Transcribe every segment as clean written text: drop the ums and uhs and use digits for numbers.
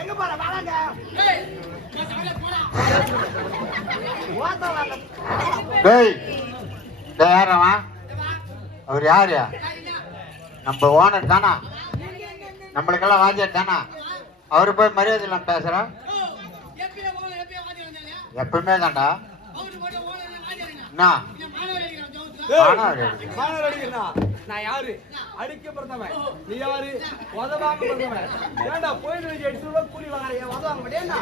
எங்க போற வாங்க யாரவா அவர் யாரு? நம்ம ஓனர் தானா? நம்மளுக்கெல்லாம் வாத்தியார் தானா? அவரு போய் மரியாதை இல்லாம பேசுறோம். எப்பவுமே தான்டா. நான் யாரு? அடிக்க பிறந்தவன். நீ யாரு? உதவாங்க பிறந்தவன். ஏண்டா போய் 8 ரூபாய் கூலி வாங்குறியா? உதவாங்க மாட்டேன்னா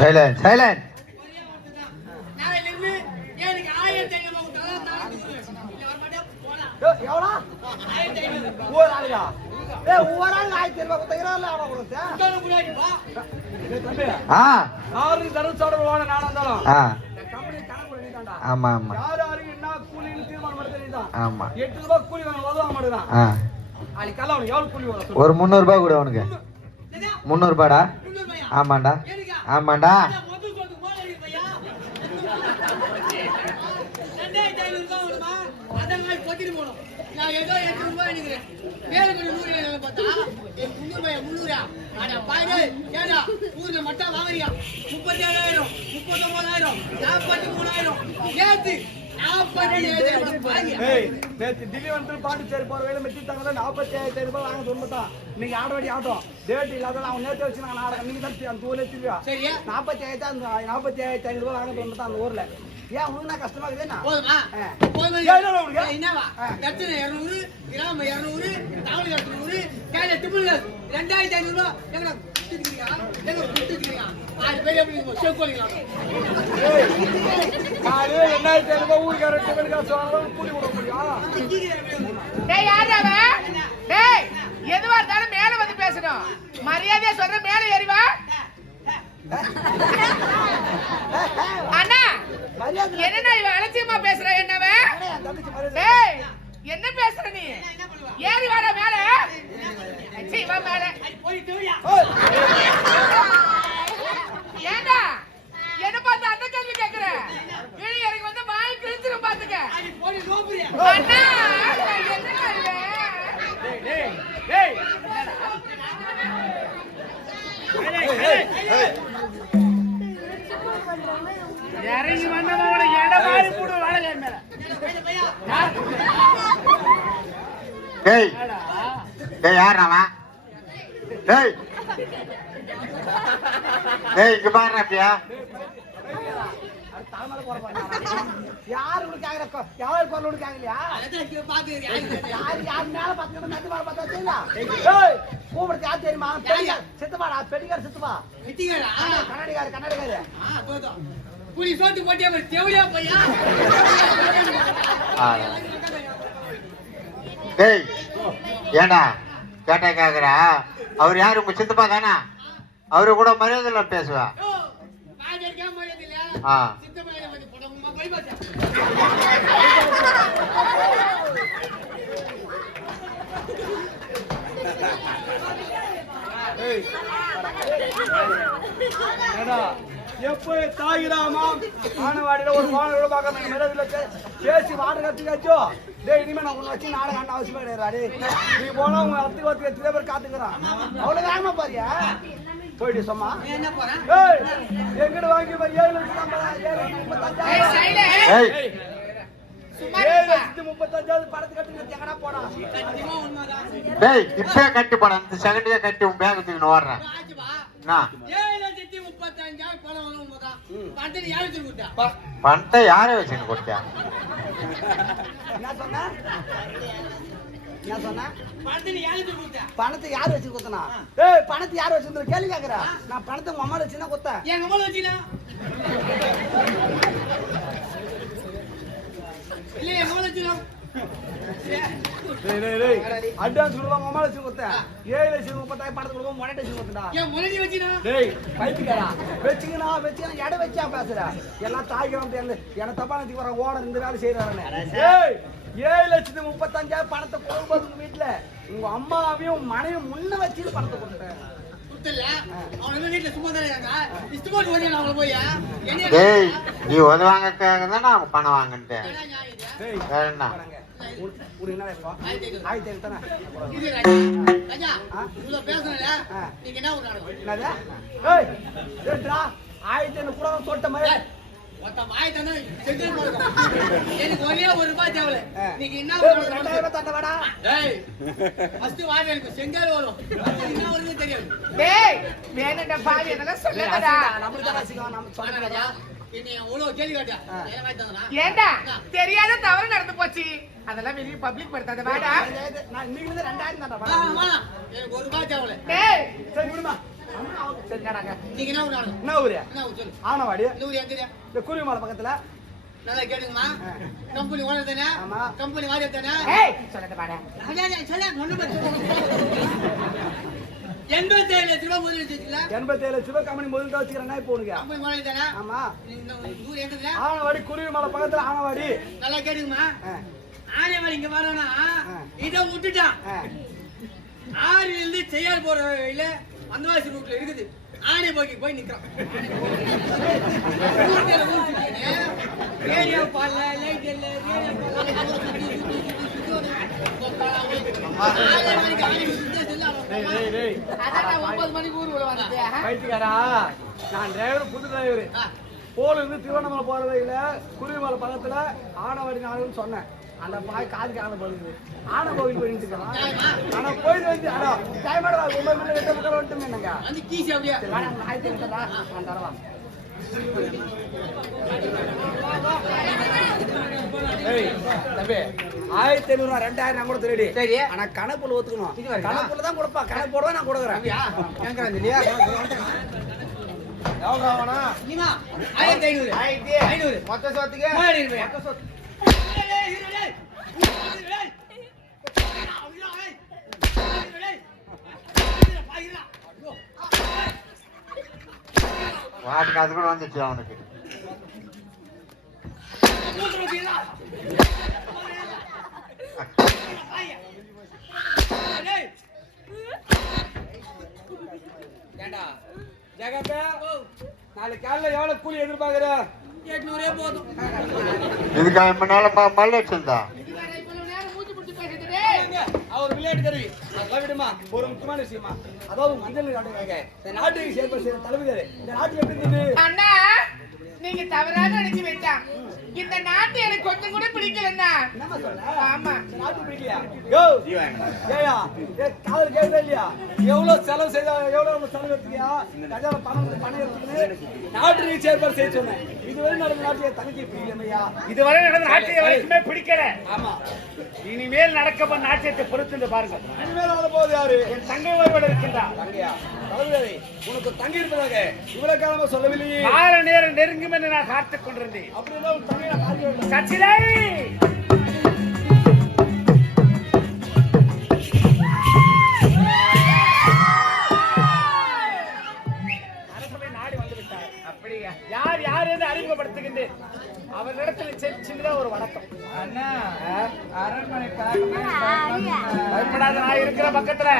சைலண்ட் சைலண்ட். எவ்வளோ? ஒரு ஆளுயா? ஒவ்வொரு ஆள் 1000 ரூபாய் கொடுத்தா 20 ஆமா ஆமா யாரு என்ன கூலின்னு தீர்மானம் பண்ண தெரியுதா? ஆமா 8 ரூபாய் கூலி வாங்க உதவ மாட்டேதான். ஆளி கல்ல அவனுக்கு எவ்வளவு கூலி வரும்? ஒரு 300 ரூபாய் கூட அவனுக்கு. 300 ரூபாடா? ஆமாண்டா ஆமாண்டா. மட்டும் வாங்குறியா? 37,000 39,000 43,000 பாண்டிச்சேரி போற வேலை மெட்டி தங்க 45,000 ரூபாய் வாங்க சொல்லிட்டான். நீங்க ஆடவாடி ஆட்டம் டேட் இல்லாத அவன் நேற்று வச்சு நான் நாடகம் நீங்க தான் அந்த ஊர்ல வச்சிருக்கா. 45,000 ரூபாய் வாங்க சொல்லிட்டான் அந்த ஊர்ல. ஏன் உங்களுக்கு நான் கஷ்டமா இருக்குதுன்னா போதுமா? என்னவா 200 கிராம் 200 தாவளி 200 கேல டிபிள் 2,500 ரூபாய் எங்க குடுத்துறீங்க? எங்க குடுத்துறீங்க? 6 பேர் எப்படி செக்கோலிங்களா? ஆளு 2,500 ரூபாய் ஊருக்கு ரெண்டு பேருக்கு காசு வாங்குறோம் கூலி கொடுக்க முடியும். டேய் யாரா அவன்? டேய் எதுவா இருந்தாலும் மேல வந்து பேசணும். மரியாதையா சொல்ற மேல ஏறி வா. அண்ணா என்னடா இவன் அலட்சியமா பேசுற? என்னவ? டேய் என்ன பேசுற நீ? ஏறி வாடா மேல. சீ வா மேல. ஏண்டா என்ன பார்த்து அந்த கேள்வி கேக்குற? வீடு இறங்கி வந்து வாய் கிழிச்சிரும் பாத்துக்க. அண்ணா என்னடா இவன்? டேய் டேய் இறங்கி வந்தவங்கள எட மாதிரி போடு வாழை மேல. டேய் டேய் யார் அவன்? டேய் டேய் இங்க பாரு அப்படியா? யாரு உனக்கு யாரு குரல் உனக்காங்கலையா? யாரு யாரு மேல பார்த்துக்கிட்டு நட்டு மேல பார்த்தா தெரியல. கூப்பிடுறது யார் தெரியுமா? சித்தப்பாடா பெடிகார் சித்தப்பா. கண்ணாடிக்காரு கண்ணாடிக்காரு புலி சோத்து போட்டியா தேவையா பையா? டேய் ஏண்டா கேட்டா கேக்குறா? அவர் யாரு? உங்க சித்தப்பா தானே? அவரு கூட மரியாதை பேசுவா. எப்போ தாயிராமா ஆனவாடியில ஒரு மாணவரோட பார்க்க பேசி வாடகத்துக்காச்சோ டேய் இனிமே நான் உன்னை வச்சு நாடகம் ஆண்ட அவசியமா கிடையாது. நீ போனா உங்க அத்துக்கு எத்தனை பேர் காத்துக்கிறான். அவ்வளவு வேகமா பாரியா போயிட்டு சொன்னா எங்கிட்ட வாங்கி 7,35,000 படத்து கட்டுங்க எங்கடா போனா? டேய் இப்பே கட்டி போன இந்த செகண்டே கட்டி உன் பேக் தூக்கிட்டு ஓடுறேன். பணத்தை யாரை வச்சுன்னு கொடுத்தா? பணத்தை யாரு வச்சு கொடுத்தனா? பணத்தை யாரு வச்சு கேள்வி கேக்குற? நான் பணத்தை உங்க அம்மா வச்சுனா கொடுத்தேன். எங்க அம்மா வச்சுனா இல்ல எங்க அம்மா வச்சுனா அட்வான்ஸ் கொடுவாங்க அம்மா வச்சு கொடுத்தேன். 7,30,000 பணத்தை கொடுக்க மொனட்டை வச்சு கொடுத்தா. ஏன் மொனட்டி வச்சினா? டேய் பைத்தியக்காரா வெச்சிங்கனா எடை வச்சா பேசுற. எல்லாம் தாய்கிராம என்ன தப்பானத்துக்கு வர ஓட இந்த வேலை செய்யறானே. டேய் 7,35,000 பணத்தை கொடுக்கும்போது வீட்டுல உங்க அம்மாவையும் மனைவியும் முன்ன வச்சு பணத்தை கொடுத்தேன். அவன் வீட்டுல சும்மா தானே இஷ்டப்பட்டு ஓடி அவங்கள போய் டேய் நீ உதவாங்கக்காக தானே அவங்க பணம் வாங்கிட்டேன் டேய் வேற என்ன போறாங்க. உனக்கு என்ன இப்போ 1500 தானே என்னது ஏய் ஏன்றா 1500 கூட சொல்லிட்ட மாதிரி எனக்கு ஒரே ஒரு ரூபாய் தேவை. நீங்க என்ன 2000 தட்ட வாடா ஃபர்ஸ்ட் வாங்க எனக்கு செங்கல் வரும். என்ன வருது தெரியாது. டேய் வேணும்டா பாவி என்னலாம் சொல்லாதடா. நம்மளுக்கு தான் ரசிகம் நம்ம சொல்றடா நீ எவ்வளவு கேள்வி கேட்டா ஏண்டா தெரியாத தவறு நடந்து போச்சு. அதெல்லாம் வெளிய பப்ளிக் படுத்தாத வாடா. நான் இன்னைக்கு 2000 தான்டா வாடா. எனக்கு ஒரு ரூபாய் தேவை. டேய் சரி விடுமா சரி நடங்க. நீங்க என்ன ஊரு? என்ன ஊரு? என்ன ஊரு சொல்லு. ஆனவாடி இந்த ஊரு எங்கயா? இந்த குருவிமலை பக்கத்துல. நல்லா கேளுங்கம்மா. கம்பெனி ஓனர் தானே? ஆமா. கம்பெனி வாரியர் தானே? ஏய் சொல்லடா வாடா. சொல்ல ஒண்ணு பத்து. 87 லட்சம் ரூபாய் முதலீடு வச்சிருக்கீங்களா? 87 லட்சம் ரூபாய் கம்பெனி முதல்ல தான் வச்சுக்கிறேன்னா இப்போ உனக்கு. கம்பெனி ஓனர் தானே? ஆமா. இந்த ஊரு எங்கயா? ஆனவாடி குருவிமலை பக்கத்துல ஆனவாடி. நல்லா கேளுங்கம்மா. ஆனவாடி இங்க வரானா இத விட்டுட்டான். ஆறில இருந்து செய்யால் போற வழியில வந்தவாசி ரூட்ல இருக்குது. ஆனே போய் நிக்கிறான். ரேடியோ பால்ல லைட் இல்ல ரேடியோ 9 மணிக்கு ஊர் உள்ள வந்தேன். பைத்தியக்காரா நான் டிரைவர் புது டிரைவர். போல இருந்து திருவண்ணாமலை போற வழியில குருவிமலை பக்கத்துல ஆனவாடி நாடுன்னு சொன்னேன். அந்த பாய் காது காண போகுது. ஆன கோவில் போயிட்டு இருக்கான். ஆனா போயிட்டு வந்து அடா டைமோட 9 மணி 8 மணி வந்துட்டோம் என்னங்க. அந்த கீசி அப்படியே வாடா நான் தெரிஞ்சதா நான் தரவா. ஏய் தம்பி 1500 2000 நான் கூட திருடி. சரி. ஆனா கணக்குல ஒத்துக்கணும். கணக்குல தான் கொடுப்பா. கணக்கு போடுவா நான் கொடுக்குறேன். கேக்குறேன் இல்லையா? எவ்வளவு ஆவனா? நீமா 1500 500 மொத்த சொத்துக்கு 3000 மொத்த சொத்து வாட்டுக்கு அது கூட வந்துச்சு அவனுக்கு ஏண்டா ஜெகப்பே நாளைக்கு காலையில எவ்வளவு கூலி எதிர்பார்க்குற? 800 போதும். இதுக்காக முன்னால மல்ல வச்சிருந்தா அவர் விளையாட்டு கருவி அதெல்லாம் விடுமா. ஒரு முக்கியமான விஷயமா அதாவது மஞ்சள் நாட்டுக்காக இந்த நாட்டுக்கு செயல்பட செய்யற தலைவர் இந்த நாட்டுக்கு எப்படி இருந்தது? அண்ணா நீங்க தவறாக நினைச்சு வேண்டாம். இந்த நாட்டு எனக்கு கொஞ்சம் கூட பிடிக்கலண்ணா. என்னமா சொல்ற? ஆமா. இந்த நாட்டு பிடிக்கலையா? யோ ஏயா காதல் கேட்கவே இல்லையா? எவ்வளவு செலவு செய்தா எவ்வளவு செலவு எடுத்துக்கியா? கஜால பணம் எடுத்துக்கிட்டு நாட்டுக்கு செயல்பட செய்ய சொன்னேன். இதுவரை நடந்த நாட்டுக்கு தனக்கு பிடிக்கலையா? இதுவரை நடந்த நாட்டிய வரைக்குமே பிடிக்கல. ஆமா. இனிமேல் நடக்க நாட்டியத்தை பொறுத்து பாருங்க. இனிமேல் வர போகுது யாரு? என் தங்கை ஒருவர் இருக்கின்றார். தங்கையா? தலைவரே உனக்கு தங்கி இருப்பதாக இவ்வளவு காலமா சொல்லவில்லையே. கால நேரம் நெருங்கும் என்று நான் காத்துக் கொண்டிருந்தேன். அப்படின்னா உன் தங்கையை நான் பார்க்க வேண்டும். சச்சிலை அரசவை நாடி வந்து விட்டார். அப்படியா? யார் யார் என்று அறிமுகப்படுத்துகின்றேன். அவர்களிடத்தில் சின்னதா ஒரு வணக்கம். அண்ணா அரண்மனை பயப்படாத நான் இருக்கிற பக்கத்துல.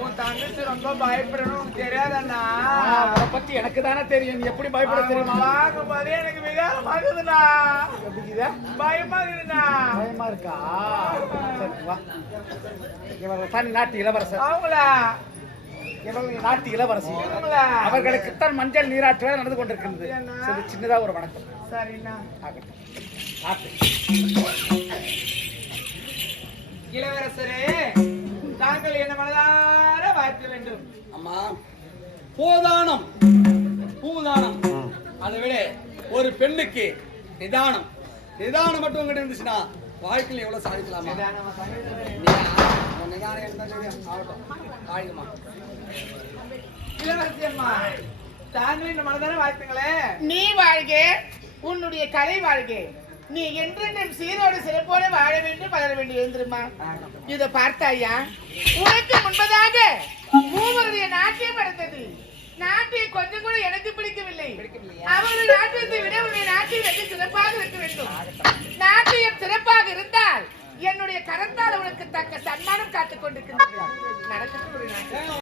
உன் தங்கச்சி ரொம்ப பயப்படணும் தெரியாதண்ணா. அவரை பத்தி எனக்கு தானே தெரியும். நீ எப்படி பயப்பட தெரியுமா? பார்க்கும்போதே எனக்கு விகாரமாகுதுண்ணா. எப்படிக்குதா? பயமாகுதுண்ணா. பயமா இருக்கா? சரி, வா. இவர் தான் நாட்டு இளவரசர். அவங்களா இவர்கள் நாட்டு இளவரசி. அவர்களுக்குத்தான் மஞ்சள் நீராட்டு வேலை நடந்து கொண்டிருக்கிறது. சரி, சின்னதா ஒரு வணக்கம். சரிண்ணா. ஆகட்டும். நாட்டு இளவரசரே தாங்கள் என்ன மனதார வாழ்த்த வேண்டும். அம்மா பூதானம் பூதானம் அதை விட ஒரு பெண்ணுக்கு நிதானம் நிதானம் மட்டும் உங்ககிட்ட இருந்துச்சுன்னா வாழ்க்கையில் எவ்வளவு சாதிக்கலாமா? நிதானம் இருந்தா சரி ஆகட்டும். வாழ்க்கமா இளவரசி அம்மா தாங்கள் இந்த மனதார வாழ்த்துங்களே. நீ வாழ்க, உன்னுடைய கலை வாழ்க. நீ என்றென்றும் சீரோடு சிறப்போடு வாழ வேண்டும், வளர வேண்டும். எழுந்திருமா. இதை பார்த்தாயா? உனக்கு முன்பதாக மூவருடைய நாட்டியம் நடந்தது. நாட்டியம் கொஞ்சம் கூட எனக்கு பிடிக்கவில்லை. அவருடைய நாட்டியத்தை விட உன்னுடைய நாட்டியம் வெகு சிறப்பாக இருக்க வேண்டும். நாட்டியம் சிறப்பாக இருந்தால் என்னுடைய கரத்தால் உனக்கு தக்க சன்மானம் காத்துக் கொண்டிருக்கிறது. நடக்கட்டும்.